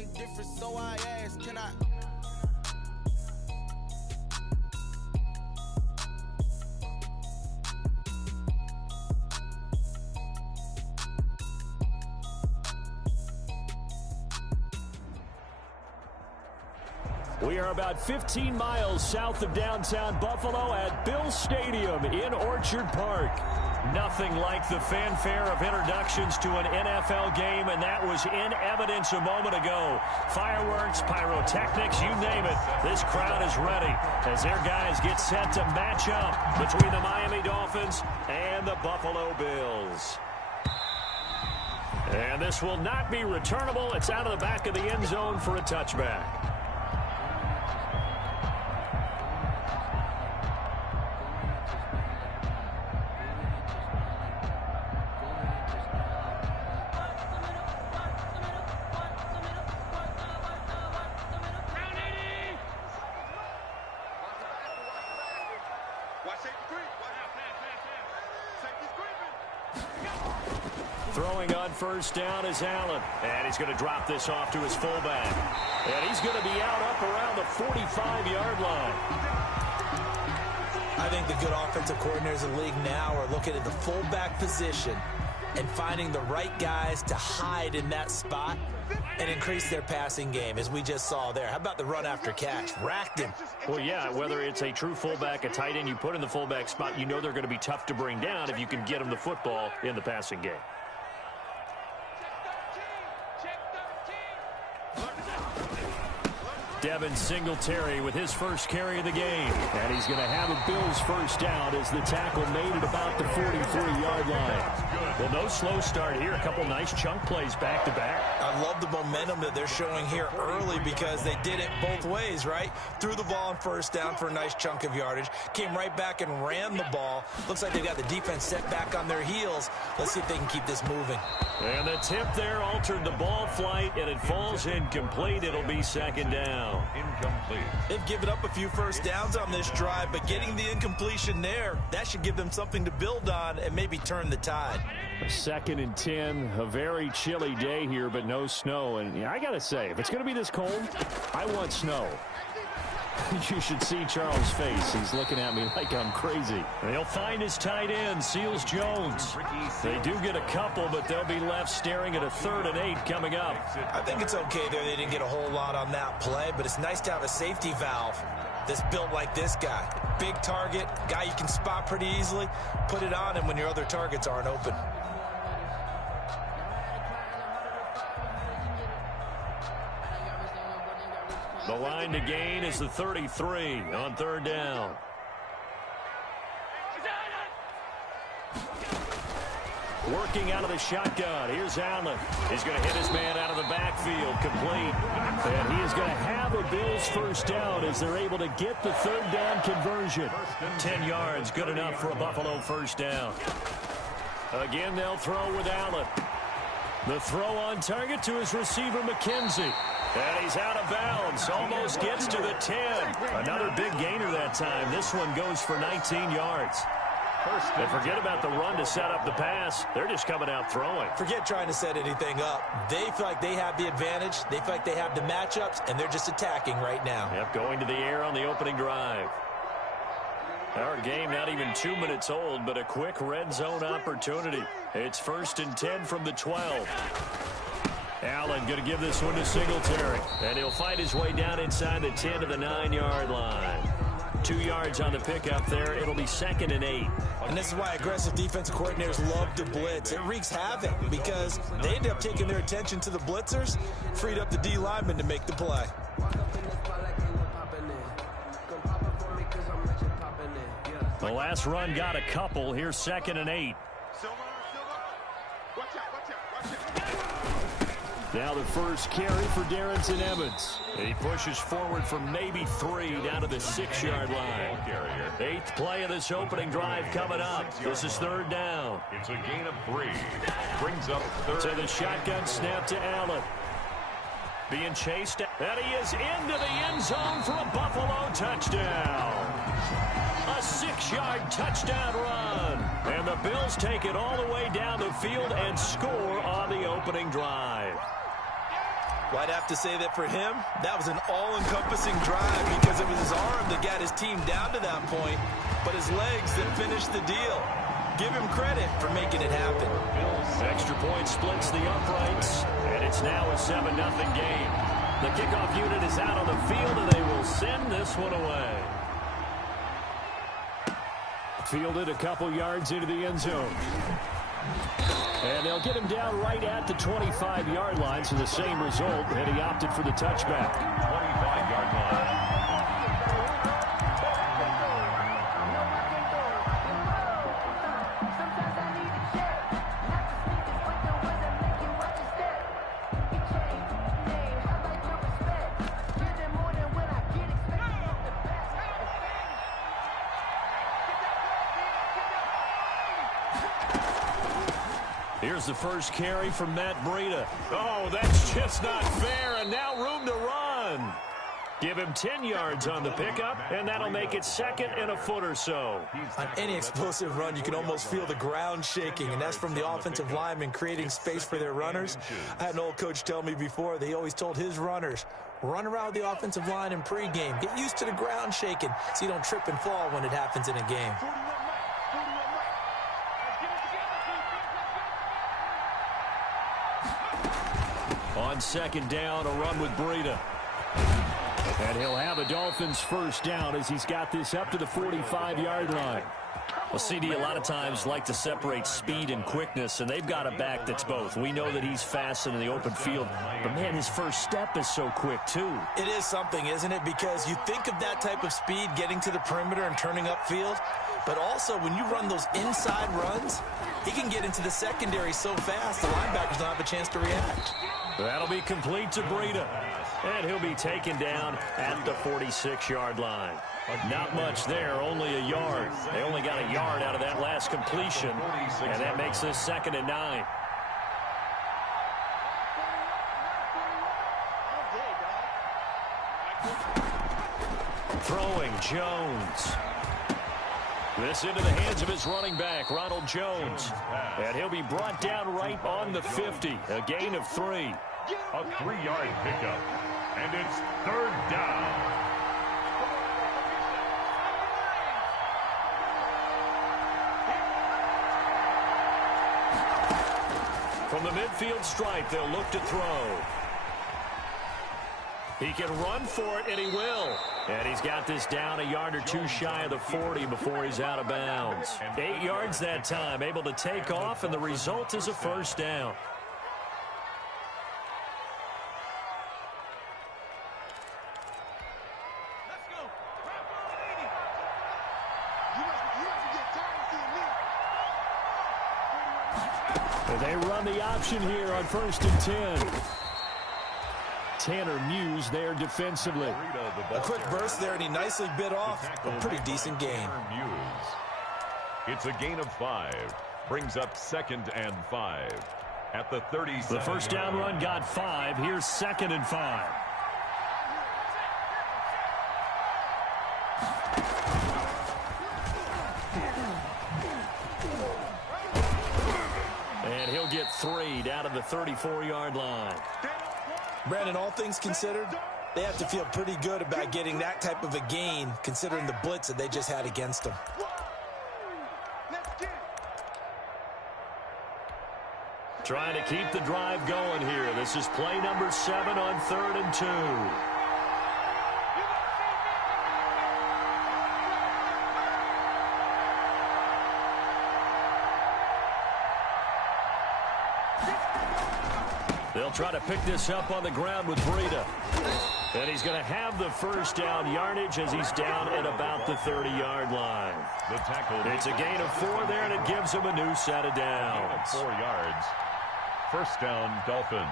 acting different, so I asked, can I? We are about 15 miles south of downtown Buffalo at Bills Stadium in Orchard Park. Nothing like the fanfare of introductions to an NFL game, and that was in evidence a moment ago. Fireworks, pyrotechnics, you name it. This crowd is ready as their guys get set to match up between the Miami Dolphins and the Buffalo Bills. And this will not be returnable. It's out of the back of the end zone for a touchback. Throwing on first down is Allen. And he's going to drop this off to his fullback. And he's going to be out up around the 45-yard line. I think the good offensive coordinators in the league now are looking at the fullback position and finding the right guys to hide in that spot and increase their passing game, as we just saw there. How about the run after catch? Racked him. Well, yeah, whether it's a true fullback, a tight end you put in the fullback spot, you know they're going to be tough to bring down if you can get them the football in the passing game. Devin Singletary with his first carry of the game. And he's going to have a Bills first down as the tackle made it about the 43-yard line. Well, no slow start here. A couple nice chunk plays back-to-back. I love the momentum that they're showing here early because they did it both ways, right? Threw the ball on first down for a nice chunk of yardage. Came right back and ran the ball. Looks like they've got the defense set back on their heels. Let's see if they can keep this moving. And the tip there altered the ball flight, and it falls incomplete. It'll be second down. Incomplete. They've given up a few first downs on this drive, but getting the incompletion there, that should give them something to build on and maybe turn the tide. A 2nd and 10, a very chilly day here, but no snow. And yeah, I got to say, if it's going to be this cold, I want snow. You should see Charles' face. He's looking at me like I'm crazy. They'll find his tight end, Seals Jones. They do get a couple, but they'll be left staring at a 3rd and 8 coming up. I think it's okay there. They didn't get a whole lot on that play, but it's nice to have a safety valve that's built like this guy. Big target, guy you can spot pretty easily. Put it on him when your other targets aren't open. The line to gain is the 33 on 3rd down. Working out of the shotgun. Here's Allen. He's going to hit his man out of the backfield. Complete. And he is going to have a Bills first down as they're able to get the 3rd down conversion. 10 yards, good enough for a Buffalo first down. Again, they'll throw with Allen. The throw on target to his receiver, McKenzie. And he's out of bounds. Almost gets to the 10. Another big gainer that time. This one goes for 19 yards. And forget about the run to set up the pass. They're just coming out throwing. Forget trying to set anything up. They feel like they have the advantage. They feel like they have the matchups, and they're just attacking right now. Yep, going to the air on the opening drive. Our game not even 2 minutes old, but a quick red zone opportunity. It's 1st and 10 from the 12. Allen going to give this one to Singletary. And he'll fight his way down inside the 10 to the 9-yard line. 2 yards on the pickup there. It'll be 2nd and 8. And this is why aggressive defensive coordinators love to blitz. It wreaks havoc because they end up taking their attention to the blitzers, freed up the D lineman to make the play. The last run got a couple. Here's 2nd and 8. Now the first carry for Darrington Evans. He pushes forward for maybe 3 down to the 6-yard line. 8th play of this opening drive coming up. This is 3rd down. It's a gain of 3. Brings up 3rd. To the shotgun snap to Allen. Being chased, and he is into the end zone for a Buffalo touchdown. A 6-yard touchdown run. And the Bills take it all the way down the field and score on the opening drive. Well, I'd have to say that for him, that was an all-encompassing drive because it was his arm that got his team down to that point, but his legs that finished the deal. Give him credit for making it happen. Extra point splits the uprights, and it's now a 7-0 game. The kickoff unit is out on the field, and they will send this one away. Fielded a couple yards into the end zone. And they'll get him down right at the 25-yard line, so the same result, and he opted for the touchback. 25-yard line. Here's the first carry from Matt Breida. Oh, that's just not fair, and now room to run. Give him 10 yards on the pickup, and that'll make it 2nd and a foot or so. On any explosive run, you can almost feel the ground shaking, and that's from the offensive linemen creating space for their runners. I had an old coach tell me before, they always told his runners, run around the offensive line in pregame. Get used to the ground shaking so you don't trip and fall when it happens in a game. On 2nd down, a run with Breida. And he'll have a Dolphins first down as he's got this up to the 45-yard line. Well, CD, a lot of times like to separate speed and quickness, and they've got a back that's both. We know that he's fast in the open field, but, man, his first step is so quick, too. It is something, isn't it? Because you think of that type of speed getting to the perimeter and turning upfield, but also when you run those inside runs, he can get into the secondary so fast the linebackers don't have a chance to react. That'll be complete to Breida, and he'll be taken down at the 46-yard line. Not much there, only a yard. They only got a yard out of that last completion, and that makes this 2nd and 9. Throwing Jones. This into the hands of his running back, Ronald Jones. And he'll be brought down right on the 50, a gain of 3. A 3-yard pickup, and it's 3rd down. From the midfield stripe, they'll look to throw. He can run for it, and he will. And he's got this down a yard or two shy of the 40 before he's out of bounds. 8 yards that time, able to take off, and the result is a first down. They run the option here on 1st and 10. Tanner Muse there defensively. A quick burst there, and he nicely bit off a pretty decent gain. It's a gain of 5. Brings up 2nd and 5. At the 30. The first down run got 5. Here's 2nd and 5. And he'll get 3 down to the 34-yard line. Brandon, all things considered, they have to feel pretty good about getting that type of a gain considering the blitz that they just had against them. Trying to keep the drive going here. This is play number 7 on 3rd and 2. They'll try to pick this up on the ground with Breida. And he's going to have the first down yardage as he's down at about the 30-yard line. The tackle. It's a gain of 4 there, and it gives him a new set of downs. 4 yards. First down, Dolphins.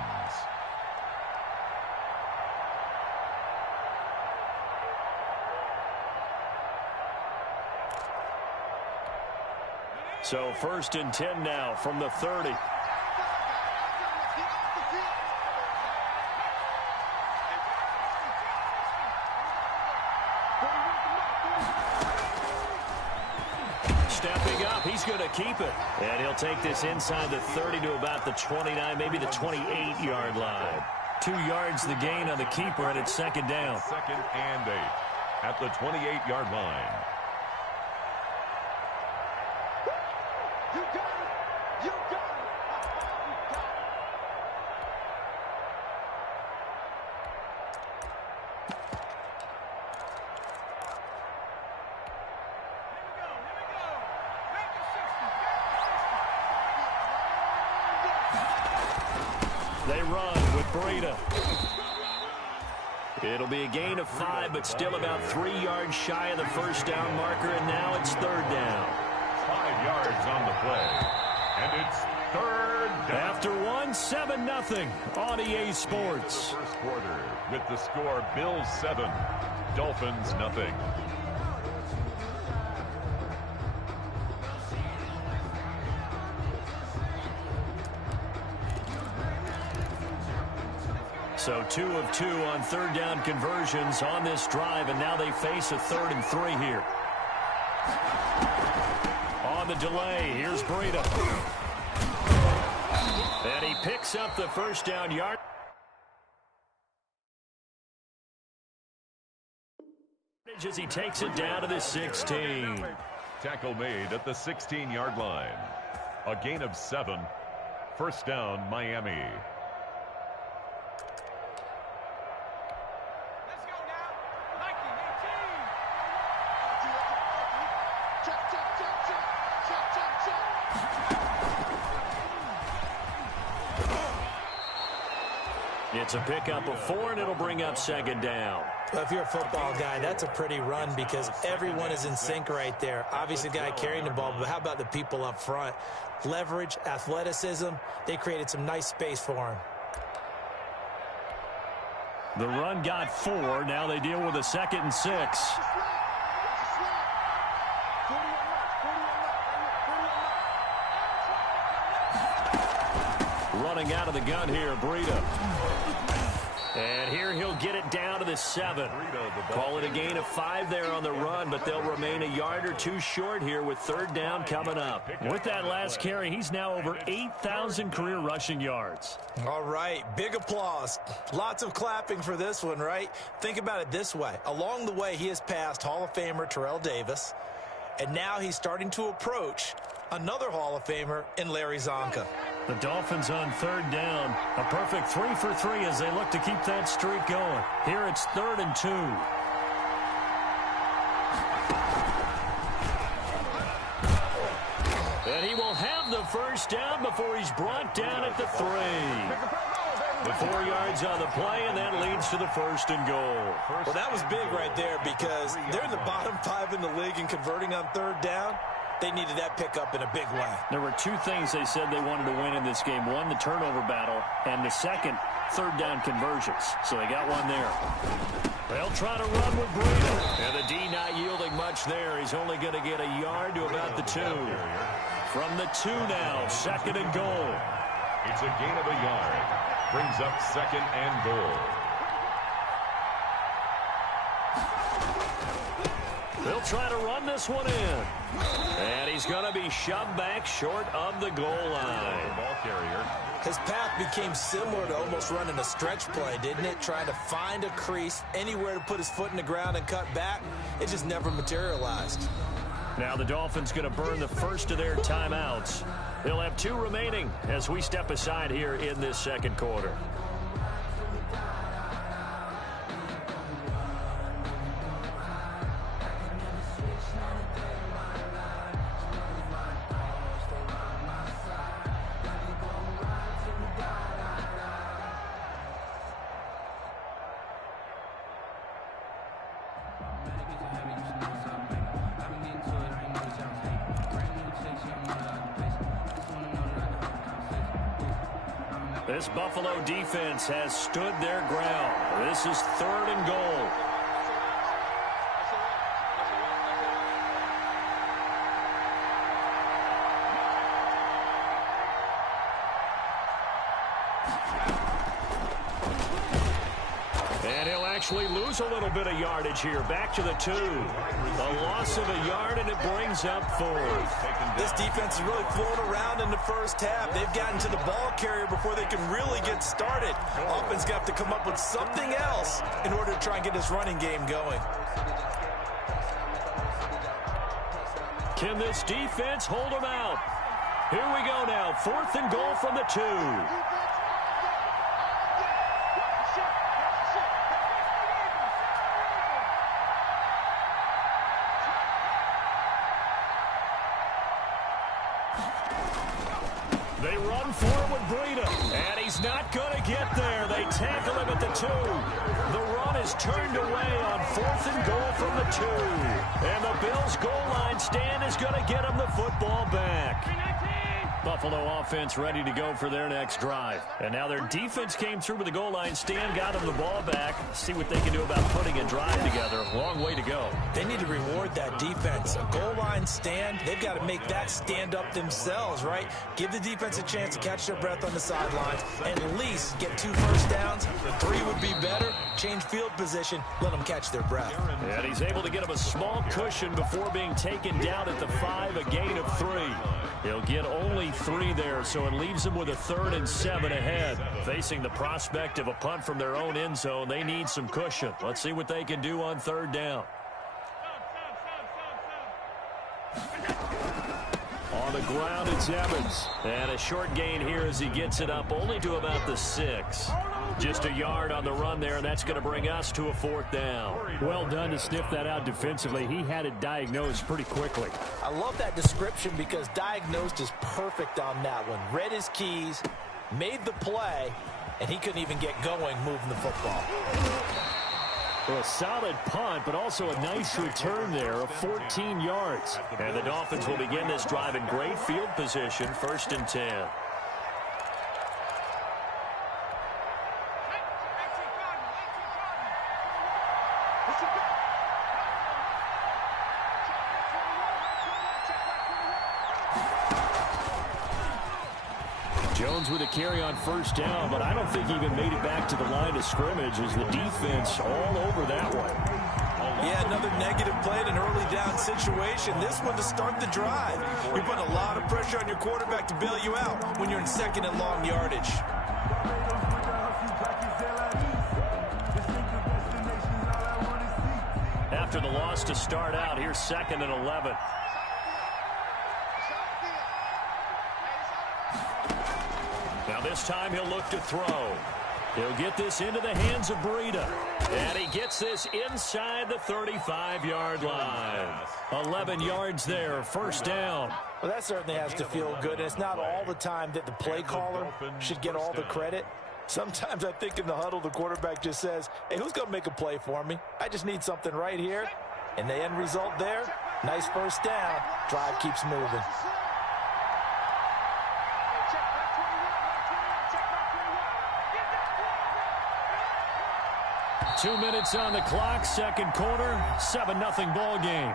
So 1st and 10 now from the 30. Stepping up, he's going to keep it. And he'll take this inside the 30 to about the 29, maybe the 28-yard line. 2 yards the gain on the keeper, and it's second down. Second and 8 at the 28-yard line. You got it. You got it. They run with Breida. It'll be a gain of 5, but still about 3 yards shy of the first down marker, and now it's third down. 5 yards on the play, and it's third down. After 7-0 on EA Sports. First quarter with the score Bills 7, Dolphins nothing. So 2 of 2 on third down conversions on this drive, and now they face a 3rd and 3 here. On the delay, here's Breida. And he picks up the first down yard. As he takes it down to the 16. Tackle made at the 16-yard line. A gain of 7. First down, Miami. It's a pickup of 4, and it'll bring up second down. Well, if you're a football guy, that's a pretty run because everyone is in sync right there. Obviously, the guy carrying the ball, but how about the people up front? Leverage, athleticism, they created some nice space for him. The run got 4. Now they deal with a 2nd and 6. Running out of the gun here, Breida. And here he'll get it down to the 7. Call it a gain of 5 there on the run, but they'll remain a yard or 2 short here with third down coming up. With that last carry, he's now over 8,000 career rushing yards. All right, big applause. Lots of clapping for this one, right? Think about it this way. Along the way, he has passed Hall of Famer Terrell Davis, and now he's starting to approach another Hall of Famer in Larry Zonka. The Dolphins on third down. A perfect 3 for 3 as they look to keep that streak going. Here it's 3rd and 2. And he will have the first down before he's brought down at the 3. The 4 yards on the play, and that leads to the 1st and goal. Well, that was big right there because they're in the bottom 5 in the league and converting on third down. They needed that pickup in a big way. There were 2 things they said they wanted to win in this game. One, the turnover battle, and the second, third down conversions. So they got one there. They'll try to run with Breida. And the D not yielding much there. He's only going to get a yard to about the 2. From the 2 now, 2nd and goal. It's a gain of a yard. Brings up 2nd and goal. They'll try to run this one in. And he's going to be shoved back short of the goal line. Ball carrier. His path became similar to almost running a stretch play, didn't it? Trying to find a crease, anywhere to put his foot in the ground and cut back. It just never materialized. Now the Dolphins going to burn the first of their timeouts. They'll have 2 remaining as we step aside here in this second quarter. This Buffalo defense has stood their ground. This is 3rd and goal. And he'll actually lose a little bit of yardage here. Back to the 2. A loss of a yard, and it brings up 4th. This defense is really flown around in the first half. They've gotten to the ball carrier before they can really get started. Offense got to come up with something else in order to try and get this running game going. Can this defense hold them out? Here we go now. 4th and goal from the 2. They run forward, Breida, and he's not going to get there. They tackle him at the 2. The run is turned away on 4th and goal from the 2. And the Bills' goal line stand is going to get him the football back. Buffalo offense ready to go for their next drive. And now their defense came through with the goal line stand, got them the ball back. See what they can do about putting a drive together. Long way to go. They need to reward that defense. A goal line stand, they've got to make that stand up themselves, right? Give the defense a chance to catch their breath on the sidelines and at least get 2 first downs. 3 would be better. Change field position. Let them catch their breath. And he's able to get him a small cushion before being taken down at the 5, a gain of 3. He'll get only 3 there, so it leaves them with a 3rd and 7 ahead. Facing the prospect of a punt from their own end zone, they need some cushion. Let's see what they can do on 3rd down. On the ground, it's Evans. And a short gain here as he gets it up only to about the 6. Just a yard on the run there, and that's going to bring us to a 4th down. Well done to sniff that out defensively. He had it diagnosed pretty quickly. I love that description because diagnosed is perfect on that one. Read his keys, made the play, and he couldn't even get going moving the football. Well, a solid punt, but also a nice return there of 14 yards. And the Dolphins will begin this drive in great field position, 1st and 10. Jones with a carry on 1st down, but I don't think he even made it back to the line of scrimmage as the defense all over that one. Yeah, another negative play in an early down situation. This one to start the drive. You're putting a lot of pressure on your quarterback to bail you out when you're in 2nd and long yardage. After the loss to start out, here's 2nd and 11. Now this time he'll look to throw. He'll get this into the hands of Breida. And he gets this inside the 35-yard line. 11 yards there, 1st down. Well, that certainly has to feel good. And it's not all the time that the play caller should get all the credit. Sometimes I think in the huddle, the quarterback just says, hey, who's going to make a play for me? I just need something right here. And the end result there, nice 1st down. Drive keeps moving. Two minutes on the clock, 2nd quarter, 7-0 ball game.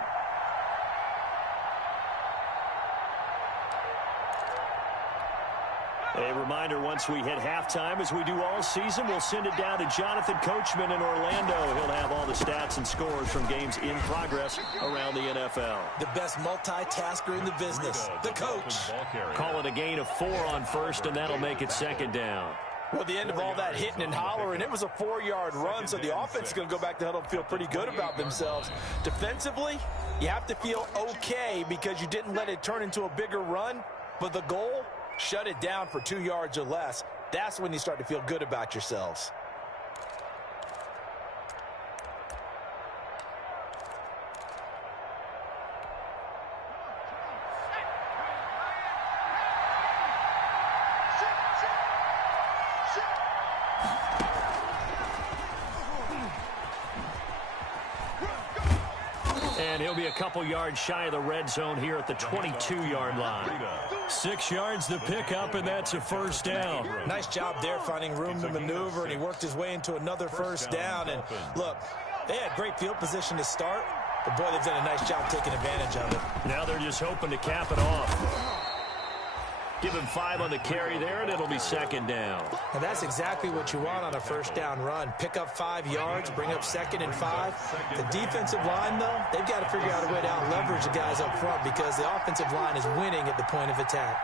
A reminder, once we hit halftime, as we do all season, we'll send it down to Jonathan Coachman in Orlando. He'll have all the stats and scores from games in progress around the NFL. The best multitasker in the business, the coach. Call it a gain of 4 on 1st, and that'll make it 2nd down. Well, the end of all that hitting and hollering, it was a 4-yard run, so the offense is going to go back to huddle and feel pretty good about themselves. Defensively, you have to feel okay because you didn't let it turn into a bigger run, but the goal, shut it down for 2 yards or less. That's when you start to feel good about yourselves. And he'll be a couple yards shy of the red zone here at the 22-yard line. 6 yards to pick up, and that's a 1st down. Nice job there finding room to maneuver, and he worked his way into another 1st down. And look, they had great field position to start, but boy, they've done a nice job taking advantage of it. Now they're just hoping to cap it off. Give him 5 on the carry there, and it'll be second down. And that's exactly what you want on a first down run. Pick up 5 yards, bring up 2nd and 5. The defensive line, though, they've got to figure out a way to out-leverage the guys up front because the offensive line is winning at the point of attack.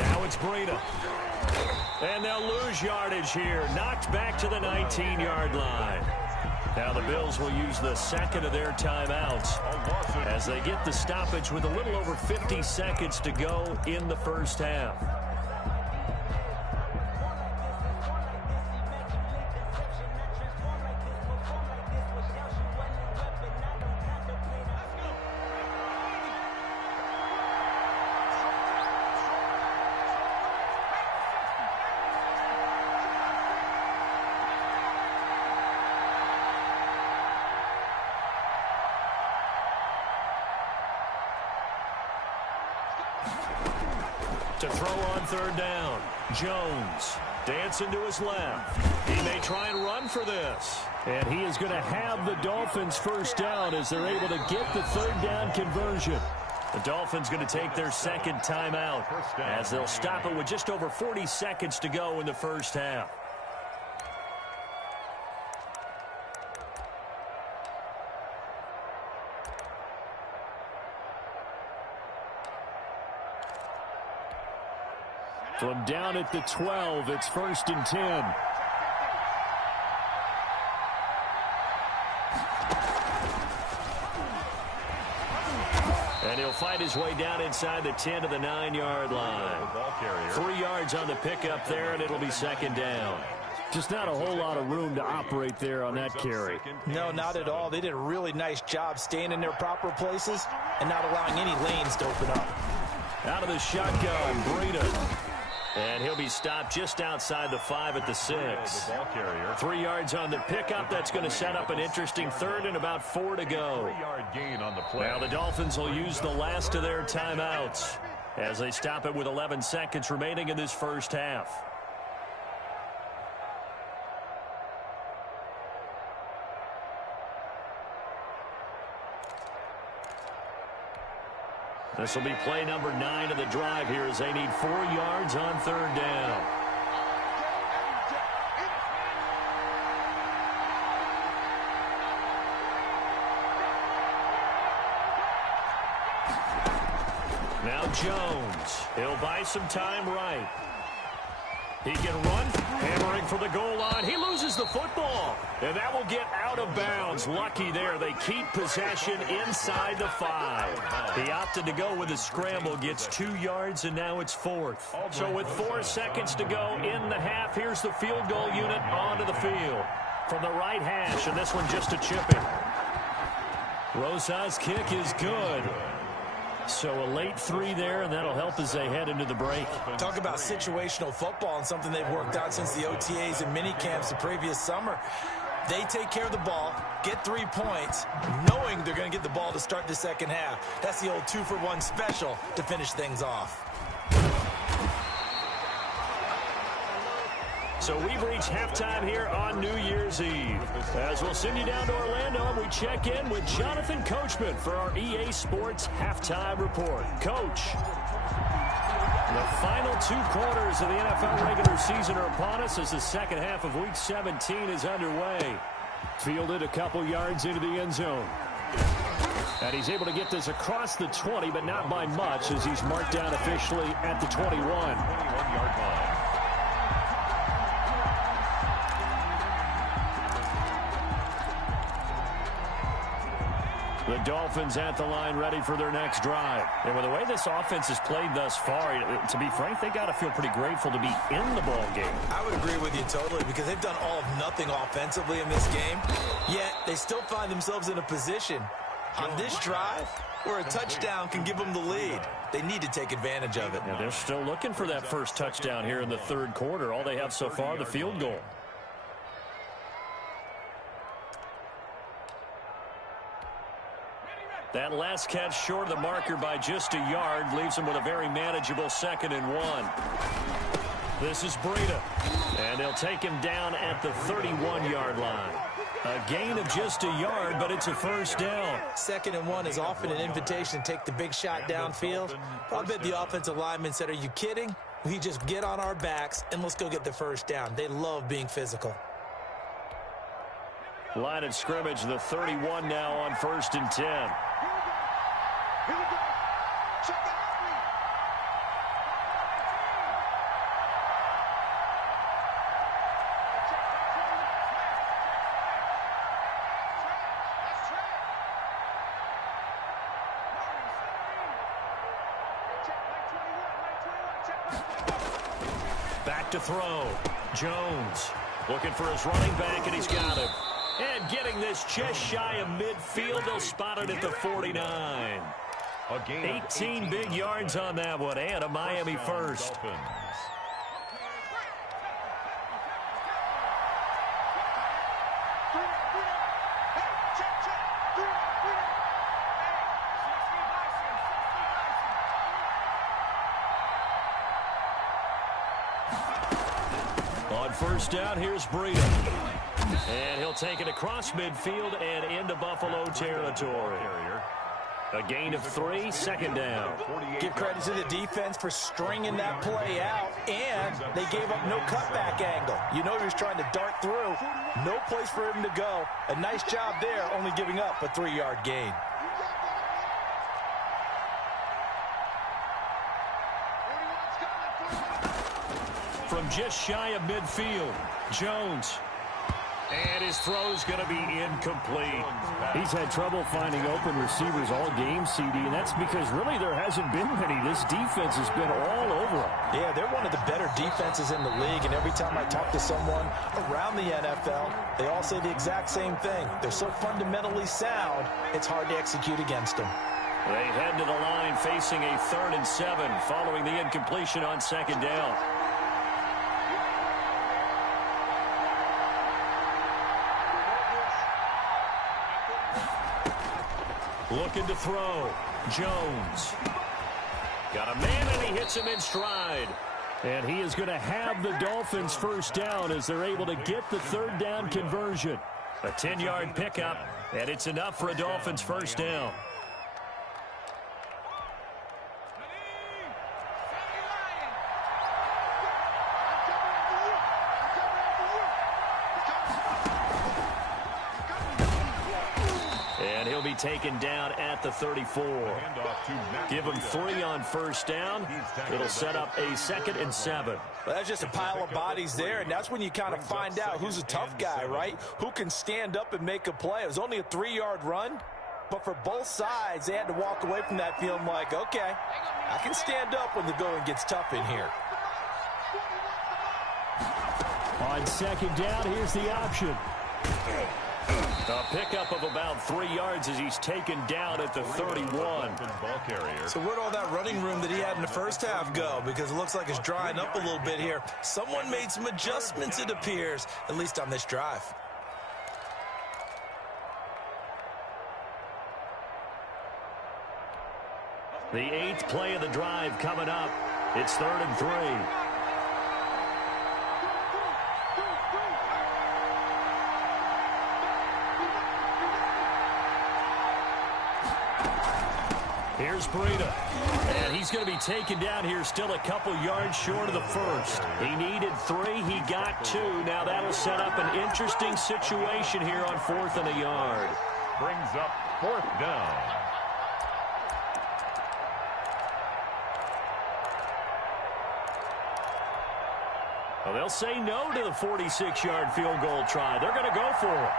Now it's Breida. And they'll lose yardage here. Knocked back to the 19-yard line. Now the Bills will use the second of their timeouts as they get the stoppage with a little over 50 seconds to go in the first half. To throw on third down, Jones dancing to his left. He may try and run for this. And he is going to have the Dolphins first down as they're able to get the third down conversion. The Dolphins going to take their second timeout as they'll stop it with just over 40 seconds to go in the first half. From down at the 12, it's 1st and 10. And he'll fight his way down inside the 10 to the 9-yard line. 3 yards on the pickup there, and it'll be second down. Just not a whole lot of room to operate there on that carry. No, not at all. They did a really nice job staying in their proper places and not allowing any lanes to open up. Out of the shotgun, Breida. And he'll be stopped just outside the 5 at the 6. 3 yards on the pickup. That's going to set up an interesting third and about 4 to go. Now the Dolphins will use the last of their timeouts as they stop it with 11 seconds remaining in this first half. This will be play number 9 of the drive here as they need 4 yards on third down. Now Jones. He'll buy some time right. He can run, hammering for the goal line. He loses the football, and that will get out of bounds. Lucky there. They keep possession inside the 5. He opted to go with a scramble, gets 2 yards, and now it's 4th. So with 4 seconds to go in the half, here's the field goal unit onto the field. From the right hash, and this one just a chip-in. Rosa's kick is good. So a late 3 there, and that'll help as they head into the break. Talk about situational football and something they've worked out since the OTAs and mini camps the previous summer. They take care of the ball, get 3 points, knowing they're going to get the ball to start the second half. That's the old 2-for-1 special to finish things off. So we've reached halftime here on New Year's Eve. As we'll send you down to Orlando, and we check in with Jonathan Coachman for our EA Sports Halftime Report. Coach, the final 2 quarters of the NFL regular season are upon us as the second half of Week 17 is underway. Fielded a couple yards into the end zone. And he's able to get this across the 20, but not by much as he's marked down officially at the 21. 21-yard line. The Dolphins at the line ready for their next drive. And with the way this offense has played thus far, to be frank, they got to feel pretty grateful to be in the ball game. I would agree with you totally because they've done all of nothing offensively in this game, yet they still find themselves in a position on this drive where a touchdown can give them the lead. They need to take advantage of it. Yeah, they're still looking for that first touchdown here in the third quarter. All they have so far, the field goal. That last catch short of the marker by just a yard leaves them with a very manageable 2nd and 1. This is Breida. And they'll take him down at the 31-yard line. A gain of just a yard, but it's a first down. 2nd and 1 is often an invitation to take the big shot downfield. I bet the offensive lineman said, are you kidding? We just get on our backs and let's go get the first down. They love being physical. Line of scrimmage, the 31 now on 1st and 10. Here we go. Check it out. Back to throw. Jones looking for his running back, and he's got him. And getting this just shy of midfield, they'll spot it at the 49. 18 big yards on that one, and a Miami first. On 1st down, here's Breida. And he'll take it across midfield and into Buffalo territory. A gain of 3, 2nd down. Give credit to the defense for stringing that play out, and they gave up no cutback angle. You know he was trying to dart through. No place for him to go. A nice job there, only giving up a 3-yard gain. From just shy of midfield, Jones. And his throw's going to be incomplete. He's had trouble finding open receivers all game, CD, and that's because really there hasn't been many. This defense has been all over him. Yeah, they're one of the better defenses in the league, and every time I talk to someone around the NFL, they all say the exact same thing. They're so fundamentally sound, it's hard to execute against them. They head to the line facing a 3rd and 7 following the incompletion on 2nd down. Looking to throw. Jones. Got a man, and he hits him in stride. And he is going to have the Dolphins first down as they're able to get the 3rd down conversion. A 10-yard pickup, and it's enough for a Dolphins first down. Taken down at the 34. Give him 3 on 1st down. It'll set up a 2nd and 7. Well, that's just a pile of bodies there, and that's when you kind of find out who's a tough guy, right? Who can stand up and make a play. It was only a 3-yard run, but for both sides, they had to walk away from that feeling like, okay, I can stand up when the going gets tough in here. On 2nd down, here's the option. A pickup of about 3 yards as he's taken down at the 31. So where'd all that running room that he had in the first half go? Because it looks like it's drying up a little bit here. Someone made some adjustments, it appears, at least on this drive. The 8th play of the drive coming up. It's 3rd and 3. Here's Breida. And he's going to be taken down here still a couple yards short of the first. He needed 3. He got 2. Now that'll set up an interesting situation here on 4th and a yard. Brings up 4th down. Well, they'll say no to the 46-yard field goal try. They're going to go for it.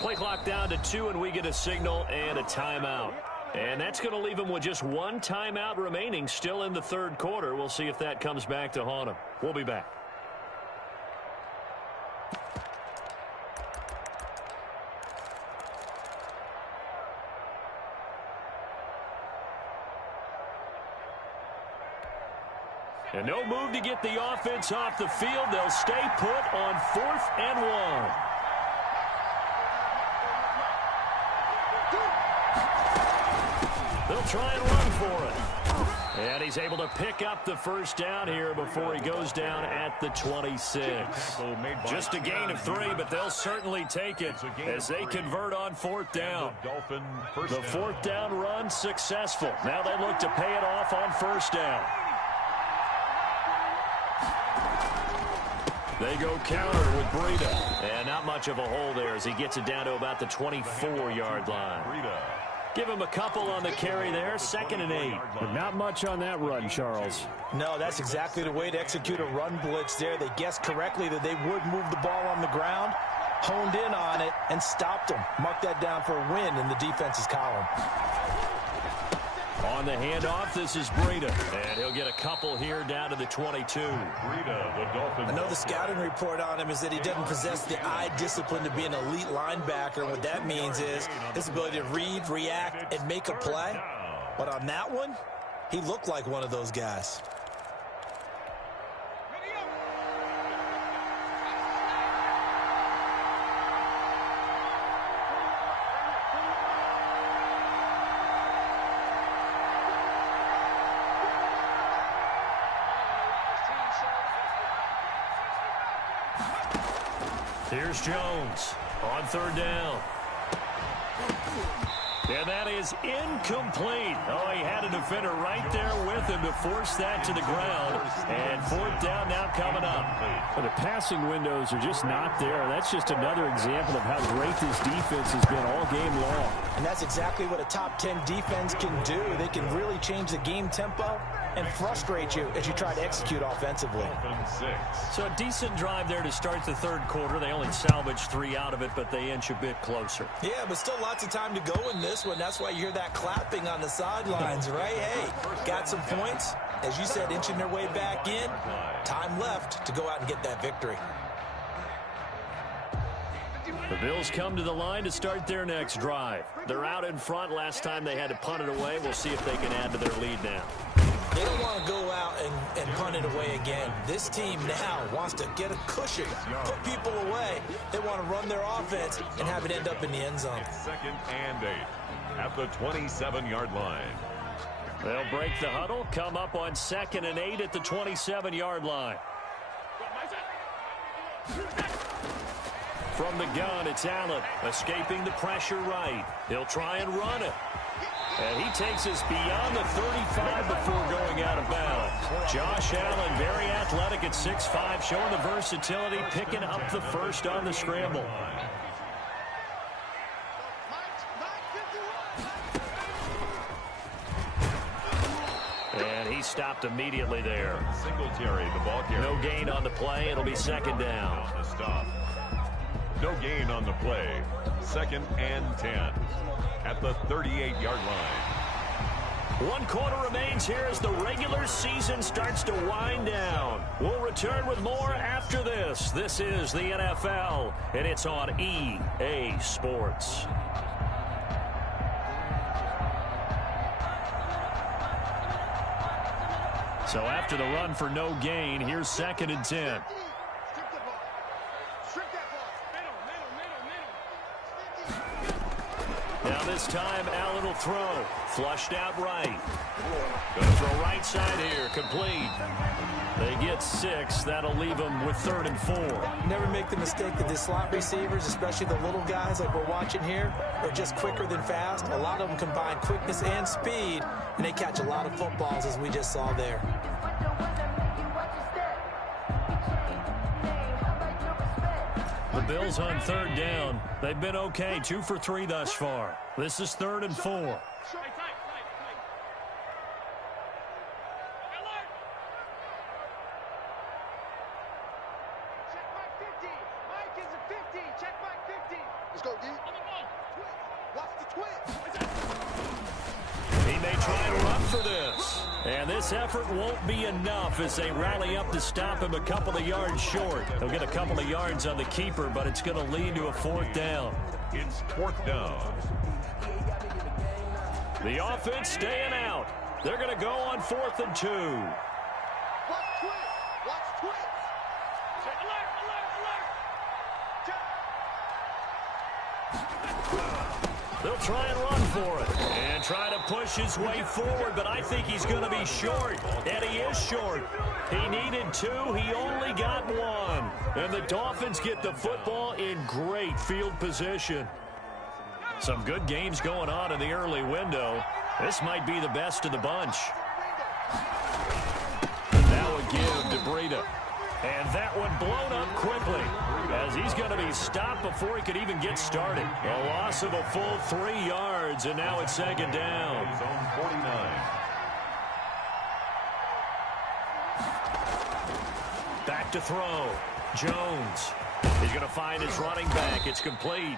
Play clock down to 2, and we get a signal and a timeout. And that's going to leave him with just 1 timeout remaining still in the 3rd quarter. We'll see if that comes back to haunt him. We'll be back. And no move to get the offense off the field. They'll stay put on 4th and 1. They'll try and run for it. And he's able to pick up the first down here before he goes down at the 26. Just a gain of 3, but they'll certainly take it as they convert on 4th down. The 4th down run successful. Now they look to pay it off on 1st down. They go counter with Breida. And not much of a hole there as he gets it down to about the 24-yard line. Give him a couple on the carry there, 2nd and 8. But not much on that run, Charles. No, that's exactly the way to execute a run blitz there. They guessed correctly that they would move the ball on the ground, honed in on it, and stopped them. Mark that down for a win in the defense's column. On the handoff, this is Breida. And he'll get a couple here down to the 22. I know the scouting report on him is that he doesn't possess the eye discipline to be an elite linebacker. And what that means is his ability to read, react, and make a play. But on that one, he looked like one of those guys. Here's Jones on 3rd down. And that is incomplete. Oh, he had a defender right there with him to force that to the ground. And 4th down now coming up. Well, the passing windows are just not there. That's just another example of how great this defense has been all game long. And that's exactly what a top 10 defense can do. They can really change the game tempo and frustrate you as you try to execute offensively. So a decent drive there to start the 3rd quarter. They only salvaged 3 out of it, but they inch a bit closer. Yeah, but still lots of time to go in this one. That's why you hear that clapping on the sidelines, right? Hey, got some points. As you said, inching their way back in. Time left to go out and get that victory. The Bills come to the line to start their next drive. They're out in front. Last time they had to punt it away. We'll see if they can add to their lead now. They don't want to go out and punt it away again. This team now wants to get a cushion, put people away. They want to run their offense and have it end up in the end zone. 2nd and 8 at the 27-yard line. They'll break the huddle, come up on 2nd and 8 at the 27-yard line. From the gun, it's Allen, escaping the pressure right. He'll try and run it. And he takes us beyond the 35 before going out of bounds. Josh Allen, very athletic at 6'5", showing the versatility, picking up the first on the scramble. And he stopped immediately there. Singletary, the ball carrier. No gain on the play. It'll be 2nd down. On the stop. No gain on the play. 2nd and 10 at the 38-yard line. 1 quarter remains here as the regular season starts to wind down. We'll return with more after this. This is the NFL, and it's on EA Sports. So after the run for no gain, here's 2nd and 10. Now this time, Allen will throw. Flushed out right. Going to throw right side here. Complete. They get 6. That'll leave them with 3rd and 4. Never make the mistake that the slot receivers, especially the little guys like we're watching here, are just quicker than fast. A lot of them combine quickness and speed, and they catch a lot of footballs, as we just saw there. The Bills on 3rd down. They've been okay. 2 for 3 thus far. This is 3rd and 4. He may try and run for this. And this effort won't be enough as they rally up to stop him a couple of yards short. They'll get a couple of yards on the keeper, but it's going to lead to a 4th down. It's 4th down. The offense staying out. They're going to go on 4th and 2. twins. Watch twins. Alert, alert, alert. They'll try and run for it and try to push his way forward, but I think he's going to be short, and he is short. He needed 2. He only got 1. And the Dolphins get the football in great field position. Some good games going on in the early window. This might be the best of the bunch. Now a give to Breida. And that one blown up quickly as he's going to be stopped before he could even get started. A loss of a full 3 yards, and now it's 2nd down. Zone 49. Back to throw. Jones. He's going to find his running back. It's complete.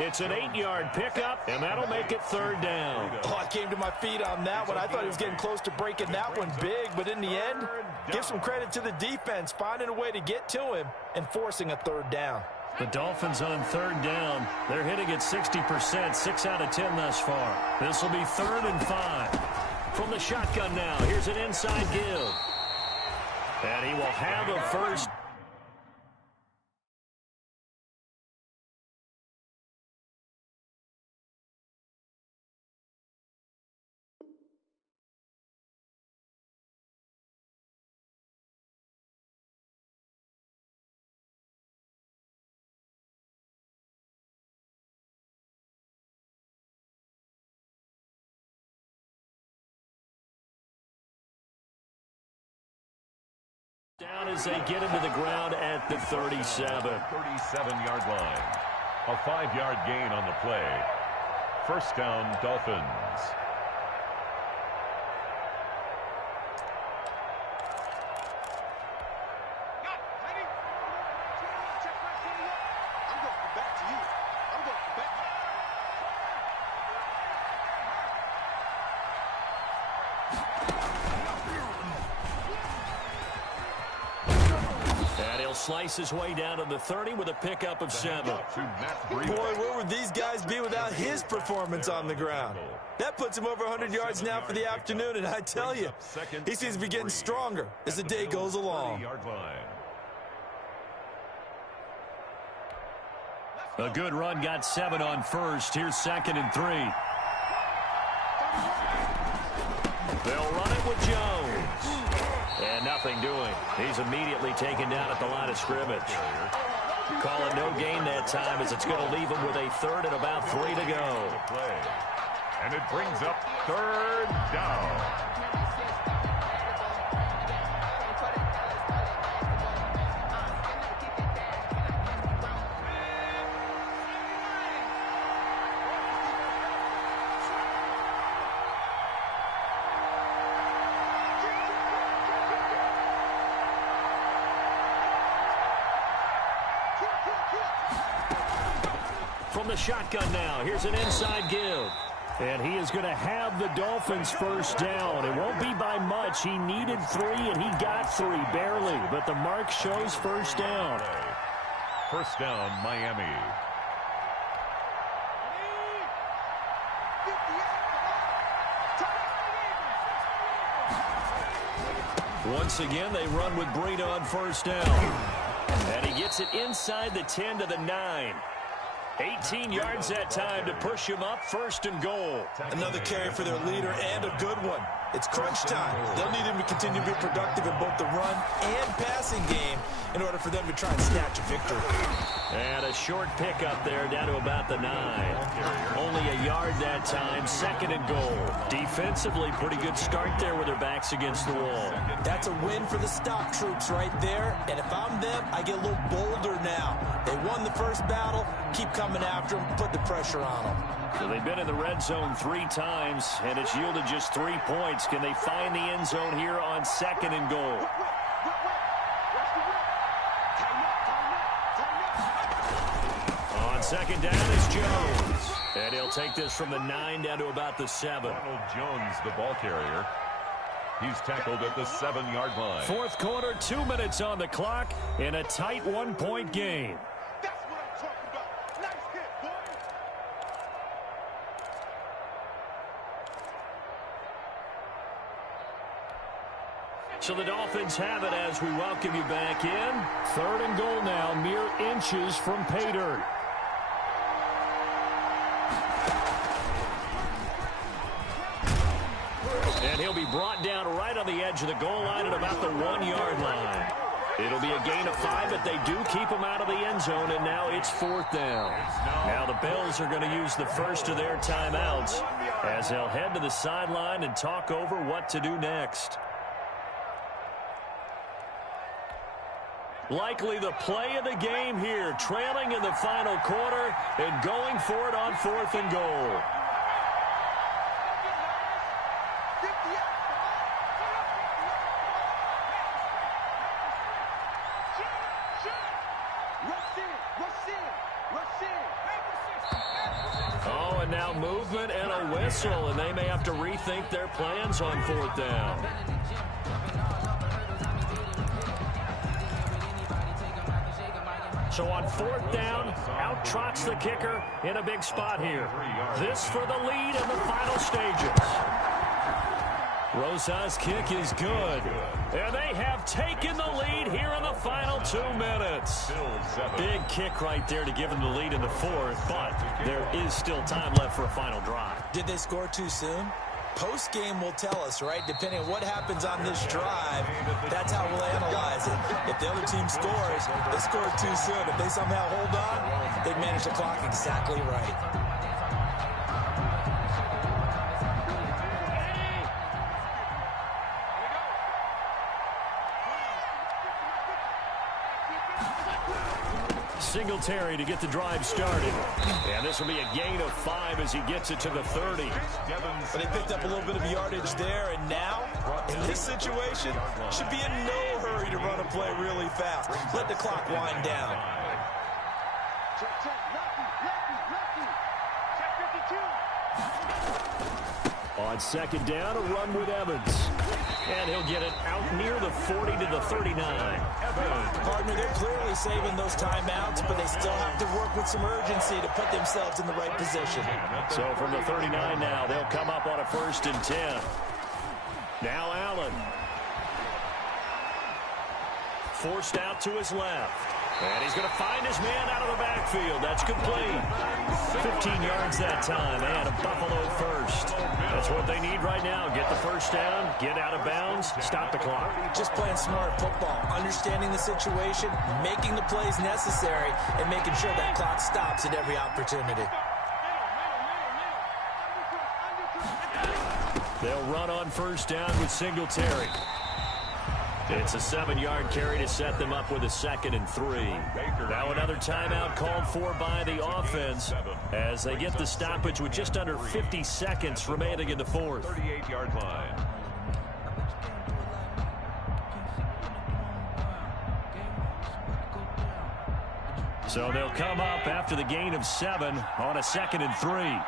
It's an 8-yard pickup, and that'll make it 3rd down. Oh, I came to my feet on that one. I thought he was getting close to breaking that one big, but in the end, give some credit to the defense, finding a way to get to him and forcing a 3rd down. The Dolphins on 3rd down. They're hitting at 60%, 6 out of 10 thus far. This will be 3rd and 5. From the shotgun now, here's an inside give. And he will have a first. Down as they get into the ground at the 37. 37-yard line. A 5-yard gain on the play. 1st down, Dolphins. I'm going to come back to you. I'm going to come back. And he'll slice his way down to the 30 with a pickup of 7. Boy, where would these guys be without his performance on the ground? That puts him over 100 yards now for the afternoon, and I tell you, he seems to be getting stronger as the day goes along. A good run got 7 on 1st. Here's 2nd and 3. They'll run it with Jones. And nothing doing. He's immediately taken down at the line of scrimmage. Call it no gain that time as it's going to leave him with a 3rd and about 3 to go. And it brings up 3rd down. From the shotgun now, here's an inside give. And he is going to have the Dolphins 1st down. It won't be by much. He needed 3, and he got 3, barely. But the mark shows 1st down. 1st down, Miami. Once again, they run with Breida on 1st down. And he gets it inside the 10 to the 9. 18 yards that time to push him up 1st and goal. Another carry for their leader and a good one. It's crunch time. They'll need him to continue to be productive in both the run and passing game in order for them to try and snatch a victory. And a short pickup there down to about the 9. Only a yard that time, 2nd and goal. Defensively, pretty good start there with their backs against the wall. That's a win for the stop troops right there. And if I'm them, I get a little bolder now. They won the first battle. Keep coming after them. Put the pressure on them. So they've been in the red zone 3 times, and it's yielded just 3 points. Can they find the end zone here on 2nd and goal? On 2nd down is Jones. And he'll take this from the 9 down to about the 7. Ronald Jones, the ball carrier. He's tackled at the 7-yard line. 4th quarter, 2 minutes on the clock in a tight 1-point game. That's what I'm talking about. Nice hit, boy. So the Dolphins have it as we welcome you back in. 3rd and goal now, mere inches from pay dirt. And he'll be brought down right on the edge of the goal line at about the 1-yard line. It'll be a gain of 5, but they do keep him out of the end zone, and now it's 4th down. Now the Bills are going to use the first of their timeouts as they'll head to the sideline and talk over what to do next. Likely the play of the game here, trailing in the final quarter and going for it on 4th and goal. Oh, and now movement and a whistle, and they may have to rethink their plans on 4th down. So on 4th down, out trots the kicker in a big spot here. This for the lead in the final stages. Rosa's kick is good. And they have taken the lead here in the final 2 minutes. Big kick right there to give them the lead in the 4th, but there is still time left for a final drive. Did they score too soon? Post-game will tell us, right? Depending on what happens on this drive, that's how we'll analyze it. If the other team scores, they scored too soon. If they somehow hold on, they manage the clock exactly right. Singletary to get the drive started. And this will be a gain of 5 as he gets it to the 30. But they picked up a little bit of yardage there, and now, in this situation, should be in no hurry to run a play really fast. Let the clock wind down. On 2nd down, a run with Evans. And he'll get it out near the 40 to the 39. Partner, they're clearly saving those timeouts, but they still have to work with some urgency to put themselves in the right position. So from the 39 now, they'll come up on a 1st and 10. Now Allen. Forced out to his left. And he's going to find his man out of the backfield. That's complete. 15 yards that time, and a Buffalo first. That's what they need right now. Get the first down, get out of bounds, stop the clock. Just playing smart football, understanding the situation, making the plays necessary, and making sure that clock stops at every opportunity. They'll run on 1st down with Singletary. It's a 7-yard carry to set them up with a 2nd and 3. Now another timeout called for by the offense as they get the stoppage with just under 50 seconds remaining in the 4th. 38-yard line. So they'll come up after the gain of 7 on a 2nd and 3.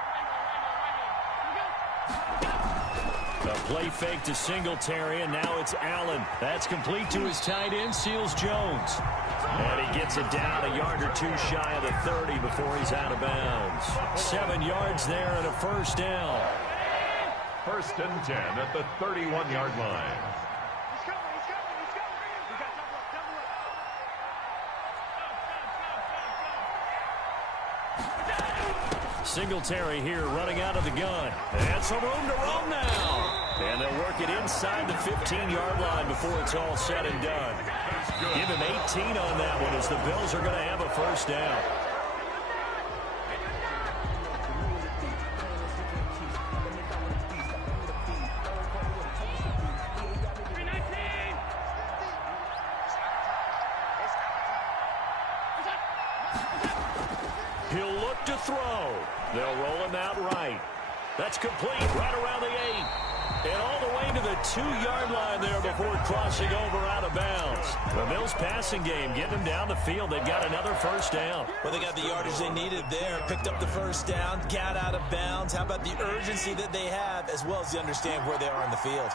A play fake to Singletary, and now it's Allen. That's complete to his tight end, Seals Jones. And he gets it down a yard or 2 shy of the 30 before he's out of bounds. 7 yards there and a 1st down. 1st and 10 at the 31-yard line. Singletary here running out of the gun. And some room to roam now. And they'll work it inside the 15-yard line before it's all said and done. Give him 18 on that one as the Bills are going to have a 1st down. He'll look to throw. They'll roll him out right. That's complete right around the 8. And all the way to the 2-yard line there before crossing over out of bounds. The Bills passing game getting them down the field. They've got another 1st down. Well, they got the yardage they needed there. Picked up the 1st down, got out of bounds. How about the urgency that they have as well as they understand where they are on the field?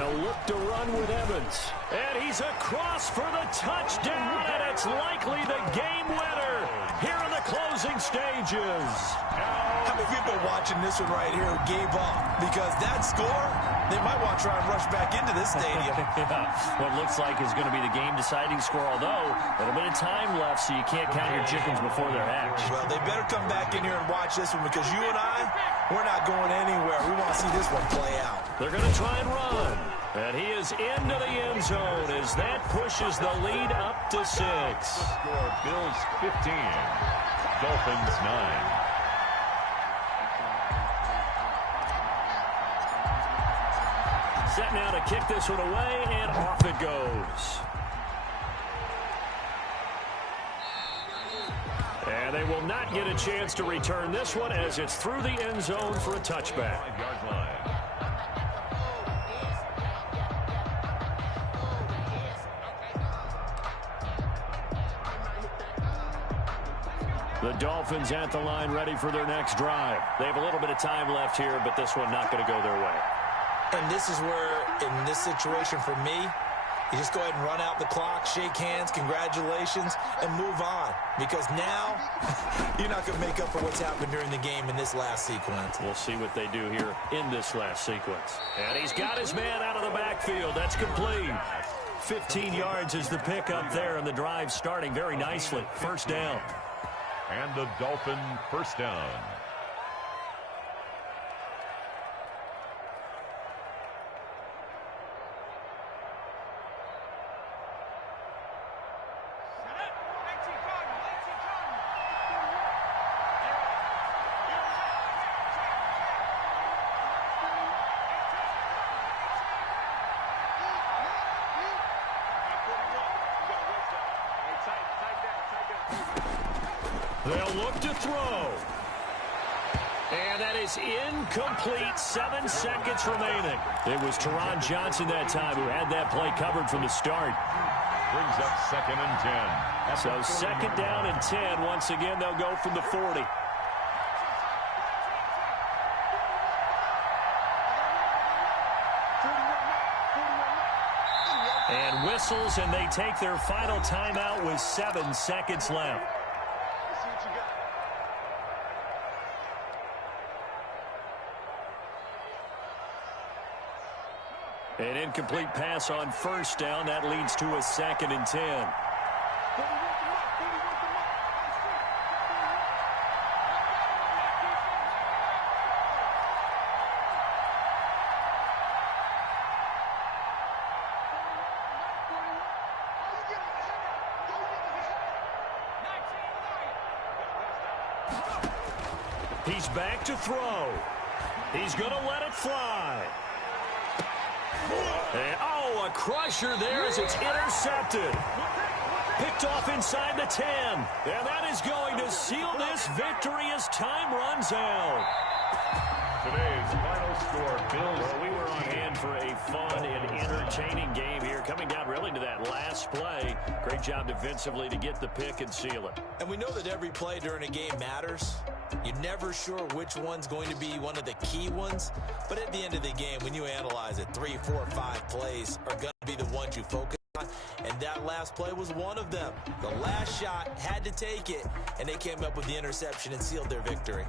They'll look to run with Evans. And he's across for the touchdown, and it's likely the game winner here in the closing stages. How many people watching this one right here who gave up? Because that score, they might want to try and rush back into this stadium. Yeah, what looks like is going to be the game-deciding score, although a little bit of time left, so you can't count your chickens before they're hatched. Well, they better come back in here and watch this one, because you and I, we're not going anywhere. We want to see this one play out. They're going to try and run. And he is into the end zone as that pushes the lead up to 6. Score Bills 15, Dolphins 9. Set now to kick this one away, and off it goes. And they will not get a chance to return this one as it's through the end zone for a touchback. 5-yard line. The Dolphins at the line ready for their next drive. They have a little bit of time left here, but this one not going to go their way. And this is where, in this situation for me, you just go ahead and run out the clock, shake hands, congratulations, and move on. Because now, you're not going to make up for what's happened during the game in this last sequence. We'll see what they do here in this last sequence. And he's got his man out of the backfield. That's complete. 15 yards is the pickup there, and the drive starting very nicely. First down. And the Dolphin first down. They'll look to throw. And that is incomplete. 7 seconds remaining. It was Teron Johnson that time who had that play covered from the start. Brings up 2nd and 10. So 2nd down and 10. Once again, they'll go from the 40. And whistles, and they take their final timeout with 7 seconds left. An incomplete pass on first down. That leads to a 2nd and 10. He's back to throw. He's going to let it fly. And, oh, a crusher there as it's intercepted. Picked off inside the 10. And that is going to seal this victory as time runs out. Today's final score, Bills. Well, we were on hand for a fun and entertaining game here. Coming down really to that last play. Great job defensively to get the pick and seal it. And we know that every play during a game matters. You're never sure which one's going to be one of the key ones. But at the end of the game, when you analyze it, 3, 4, 5 plays are going to be the ones you focus on. And that last play was one of them. The last shot had to take it, and they came up with the interception and sealed their victory.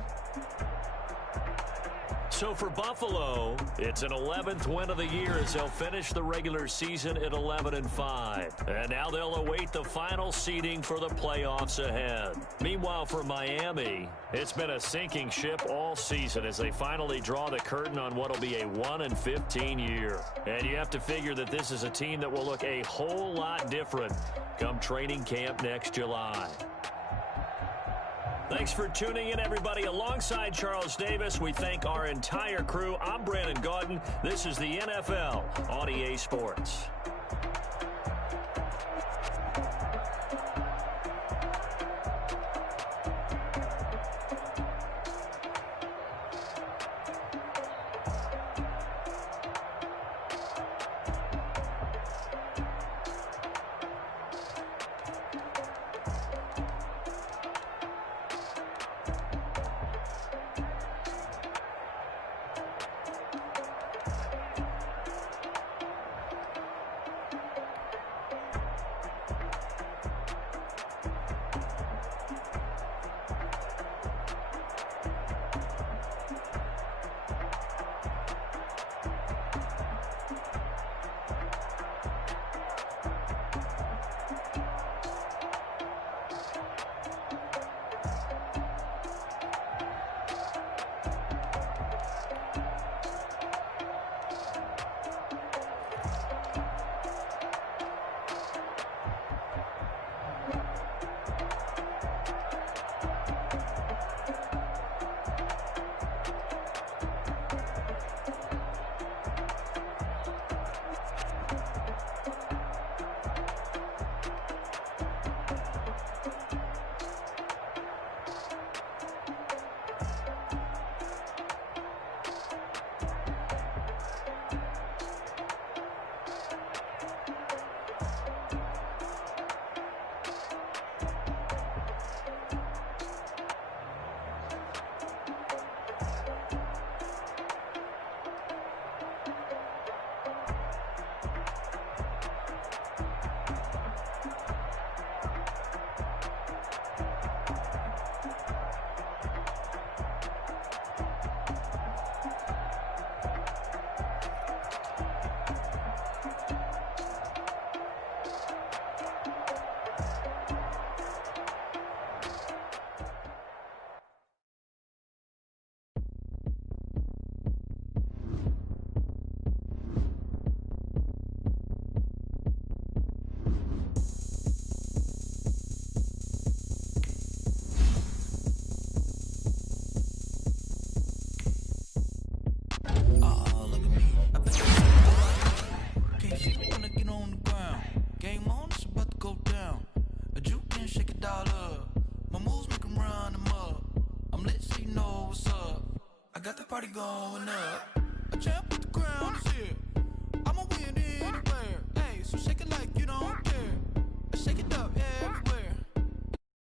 So for Buffalo, it's an 11th win of the year as they'll finish the regular season at 11-5. And now they'll await the final seeding for the playoffs ahead. Meanwhile, for Miami, it's been a sinking ship all season as they finally draw the curtain on what will be a 1-15 year. And you have to figure that this is a team that will look a whole lot different come training camp next July. Thanks for tuning in, everybody. Alongside Charles Davis, we thank our entire crew. I'm Brandon Gaudin. This is the NFL on EA Sports. on the ground. Game on, it's about to go down. A juke and shake it all up. My moves make 'em run them up. I'm lit so you know what's up. I got the party going up. A champ with the crown is here. I'ma win anywhere. Hey, so shake it like you don't care. Shake it up, yeah.